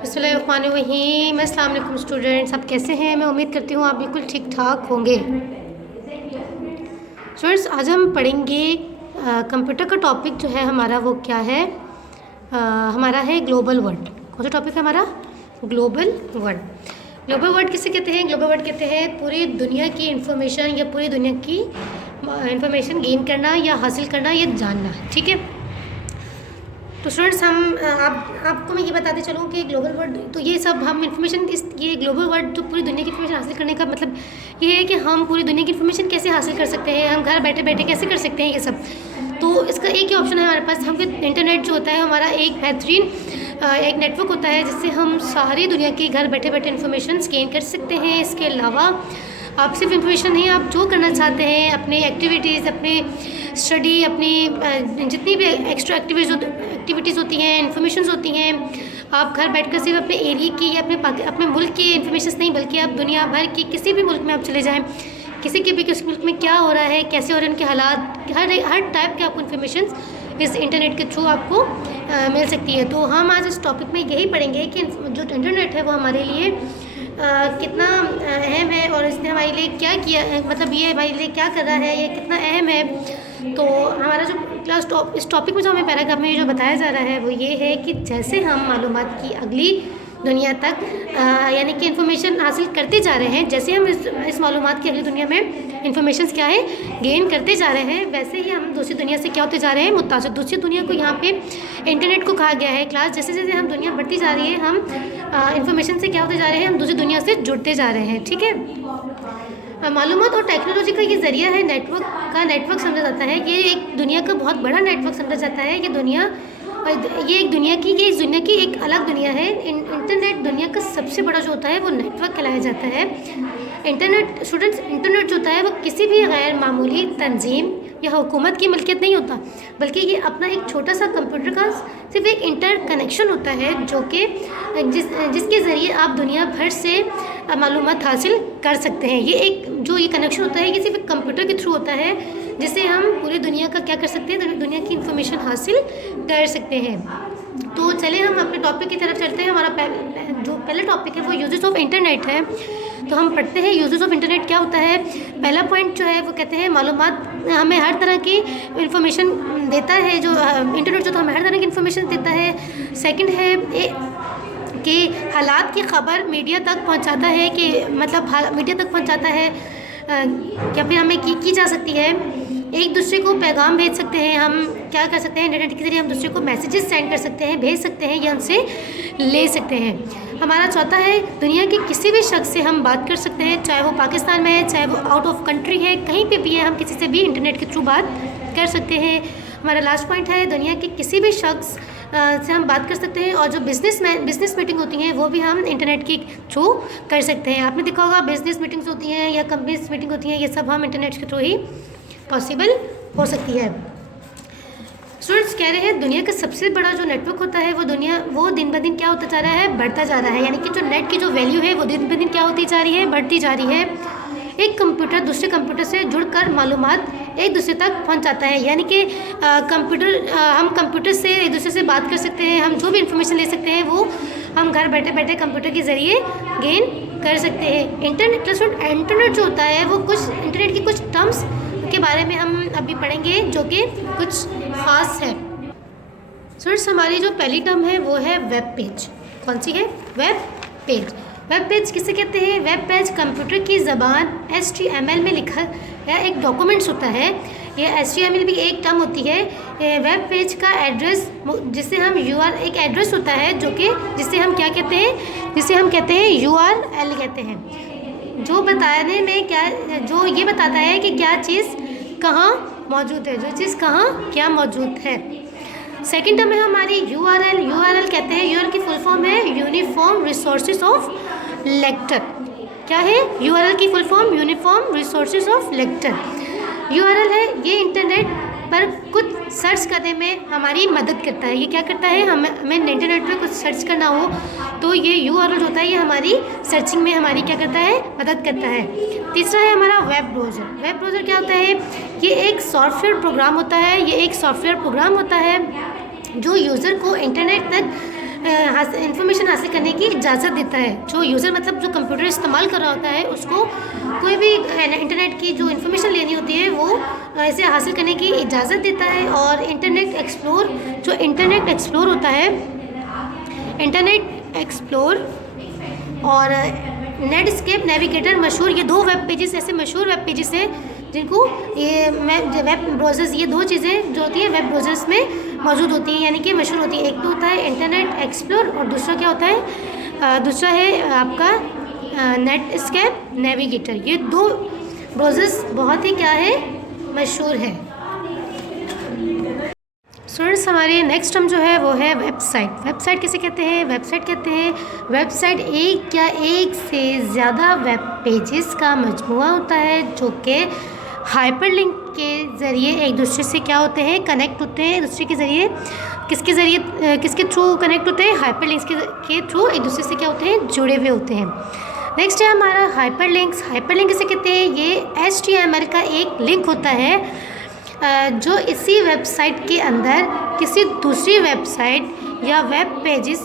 बिस्मिल्लाहिर्रहमानिर्रहीम। अस्सलाम वालेकुम स्टूडेंट्स, आप कैसे हैं? मैं उम्मीद करती हूँ आप बिल्कुल ठीक ठाक होंगे। स्टूडेंट्स, आज हम पढ़ेंगे कंप्यूटर का टॉपिक जो है हमारा वो क्या है, हमारा है ग्लोबल वर्ल्ड। कौन सा टॉपिक है हमारा? Global world. ग्लोबल वर्ल्ड किसे कहते हैं? ग्लोबल वर्ल्ड कहते हैं पूरी दुनिया की इंफॉर्मेशन या पूरी दुनिया की इंफॉर्मेशन गेन करना या हासिल करना या जानना। ठीक है, तो स्टूडेंट्स आपको मैं ये बताते चलूँ कि ग्लोबल वर्ल्ड तो ये सब हम इंफॉर्मेशन ये ग्लोबल वर्ल्ड तो पूरी दुनिया की इंफॉर्मेशन हासिल करने का मतलब ये है कि हम पूरी दुनिया की इंफॉर्मेशन कैसे हासिल कर सकते हैं, हम घर बैठे बैठे कैसे कर सकते हैं ये सब। तो इसका एक ही ऑप्शन है हमारे पास। हम इंटरनेट जो होता है हमारा एक बेहतरीन एक नेटवर्क होता है जिससे हम सारी दुनिया की घर बैठे बैठे इंफॉर्मेशन गेन कर सकते हैं। इसके अलावा आप सिर्फ इंफॉर्मेशन नहीं, आप जो करना चाहते हैं अपने एक्टिविटीज़, अपने स्टडी, अपनी जितनी भी एक्स्ट्रा एक्टिविटीज़ होती हैं, इन्फॉर्मेशंस होती हैं, आप घर बैठकर सिर्फ अपने एरिया की या अपने मुल्क की इन्फॉर्मेशन नहीं बल्कि आप दुनिया भर की किसी भी मुल्क में आप चले जाएं, किसी मुल्क में क्या हो रहा है, कैसे हो रहे हैं उनके हालात, हर टाइप के आपको इन्फॉर्मेशन इस इंटरनेट के थ्रू आपको मिल सकती है। तो हम आज इस टॉपिक में यही पढ़ेंगे कि जो इंटरनेट है वो हमारे लिए कितना अहम है और इसने हमारे लिए क्या किया है, मतलब ये हमारे लिए क्या कर रहा है, ये कितना अहम है। तो हमारा जो इस टॉपिक में जो हमें पैराग्राफ में जो बताया जा रहा है वो ये है कि जैसे हम मालूमात की अगली दुनिया तक यानी कि इन्फॉर्मेशन हासिल करते जा रहे हैं, जैसे हम इस मालूमात की अगली दुनिया में इंफॉर्मेशन क्या है गेन करते जा रहे हैं, वैसे ही हम दूसरी दुनिया से क्या होते जा रहे हैं मुतासिर। दूसरी दुनिया को यहाँ पे इंटरनेट को कहा गया है क्लास। जैसे जैसे हम दुनिया बढ़ती जा रही है हम इंफॉर्मेशन से क्या होते जा रहे हैं, हम दूसरी दुनिया से जुड़ते जा रहे हैं। ठीक है, मालूमात और टेक्नोलॉजी का ये ज़रिया है, नेटवर्क समझा जाता है। ये एक दुनिया का बहुत बड़ा नेटवर्क समझा जाता है। ये दुनिया की एक अलग दुनिया है। इंटरनेट दुनिया का सबसे बड़ा जो होता है वो नेटवर्क कहलाया जाता है। इंटरनेट जो होता है वो किसी भी गैर मामूली तंजीम या हुकूमत की मिल्कियत नहीं होता, बल्कि ये अपना एक छोटा सा कंप्यूटर का सिर्फ एक इंटर कनेक्शन होता है जो कि जिसके ज़रिए आप दुनिया भर से मालूमात हासिल कर सकते हैं। ये कनेक्शन होता है ये सिर्फ एक कंप्यूटर के थ्रू होता है जिससे हम पूरी दुनिया का क्या कर सकते हैं, दुनिया की इंफॉर्मेशन हासिल कर सकते हैं। तो चलिए हम अपने टॉपिक की तरफ चलते हैं। हमारा जो पहला टॉपिक है वो यूजेस ऑफ इंटरनेट है। तो हम पढ़ते हैं यूजेस ऑफ इंटरनेट क्या होता है। पहला पॉइंट जो है वो कहते हैं मालूमात हमें हर तरह की इंफॉर्मेशन देता है। जो इंटरनेट जो तो हमें हर तरह की इंफॉर्मेशन देता है। सेकंड है कि हालात की खबर मीडिया तक पहुंचाता है, कि मतलब मीडिया तक पहुंचाता है या फिर हमें की जा सकती है। एक दूसरे को पैगाम भेज सकते हैं, हम क्या कर सकते हैं इंटरनेट के ज़रिए हम दूसरे को मैसेजेस सेंड कर सकते हैं, भेज सकते हैं या उनसे ले सकते हैं। हमारा चौथा है दुनिया के किसी भी शख्स से हम बात कर सकते हैं, चाहे वो पाकिस्तान में है, चाहे वो आउट ऑफ कंट्री है, कहीं पे भी है, हम किसी से भी इंटरनेट के थ्रू बात कर सकते हैं। हमारा लास्ट पॉइंट है दुनिया के किसी भी शख्स से हम बात कर सकते हैं और जो बिज़नेस मीटिंग होती हैं वो भी हम इंटरनेट के थ्रू कर सकते हैं। आपने देखा होगा बिज़नेस मीटिंग्स होती हैं या कंपनीज मीटिंग होती हैं, ये सब हम इंटरनेट के थ्रू ही पॉसिबल हो सकती है। स्टूडेंट्स कह रहे हैं दुनिया का सबसे बड़ा जो नेटवर्क होता है वो दिन ब दिन क्या होता जा रहा है, बढ़ता जा रहा है। यानी कि जो नेट की जो वैल्यू है वो दिन ब दिन क्या होती जा रही है, बढ़ती जा रही है। एक कंप्यूटर दूसरे कंप्यूटर से जुड़कर मालूमात एक दूसरे तक पहुंचाता है। यानी कि हम कंप्यूटर से एक दूसरे से बात कर सकते हैं, हम जो भी इंफॉर्मेशन ले सकते हैं वो हम घर बैठे बैठे कंप्यूटर के ज़रिए गेन कर सकते हैं। इंटरनेट जो होता है वो इंटरनेट की कुछ टर्म्स के बारे में हम अभी पढ़ेंगे जो कि कुछ ख़ास है। स्टूडेंट्स, हमारी जो पहली टर्म है वो है वेब पेज। कौन सी है? Web page. वेब पेज किसे कहते हैं? वेब पेज कंप्यूटर की ज़बान HTML में लिखा या एक डॉक्यूमेंट्स होता है। ये HTML भी एक टर्म होती है। वेब पेज का एड्रेस जिसे हम एक एड्रेस होता है जो कि जिसे हम क्या कहते हैं, जिसे हम कहते हैं URL कहते हैं, जो बताने में जो ये बताता है कि क्या चीज़ कहाँ मौजूद है, जो चीज़ कहाँ क्या मौजूद है। सेकंड टर्म है हमारी URL कहते हैं, URL की फुल फॉर्म है यूनिफॉर्म रिसोर्सेज ऑफ लेक्चर। क्या है? URL की full form uniform resources of lecture. URL है ये इंटरनेट पर कुछ सर्च करने में हमारी मदद करता है। ये क्या करता है, हमें इंटरनेट पर कुछ सर्च करना हो तो ये URL होता है, ये हमारी सर्चिंग में हमारी क्या करता है, मदद करता है। तीसरा है हमारा वेब ब्राउज़र क्या होता है? ये एक सॉफ्टवेयर प्रोग्राम होता है जो यूज़र को इंटरनेट तक इन्फॉर्मेशन हासिल करने की इजाज़त देता है। जो यूज़र मतलब जो कंप्यूटर इस्तेमाल कर रहा होता है उसको कोई भी इंटरनेट की जो इन्फॉर्मेशन लेनी होती है वो इसे हासिल करने की इजाज़त देता है। और इंटरनेट एक्सप्लोर होता है, इंटरनेट एक्सप्लोर और नेटस्केप नेविगेटर मशहूर, ये दो वेब पेजेस ऐसे मशहूर वेब पेजेस हैं जिनको ये वेब ब्राउज़र्स, ये दो चीज़ें जो होती हैं वेब ब्राउज़र्स में मौजूद होती हैं, यानी कि मशहूर होती है। एक तो होता है इंटरनेट एक्सप्लोर और दूसरा क्या होता है, दूसरा है आपका नेटस्केप नेविगेटर। ये दो ब्राउज़र्स बहुत ही क्या है, मशहूर है। स्टूडेंट्स, हमारे नेक्स्ट टर्म जो है वो है वेबसाइट। वेबसाइट किसे कहते हैं? वेबसाइट कहते हैं वेबसाइट एक या एक से ज़्यादा वेब पेजेस का मजमूआ होता है जो कि हाइपरलिंक के ज़रिए एक दूसरे से क्या होते हैं, कनेक्ट होते हैं। दूसरे के ज़रिए किसके थ्रू कनेक्ट होते हैं? हाइपरलिंक्स के थ्रू एक दूसरे से क्या होते हैं, जुड़े हुए होते हैं। नेक्स्ट है हमारा हाइपरलिंक्स। हाइपरलिंक किसे कहते हैं? ये HTML का एक लिंक होता है जो इसी वेबसाइट के अंदर किसी दूसरी वेबसाइट या वेब पेजेस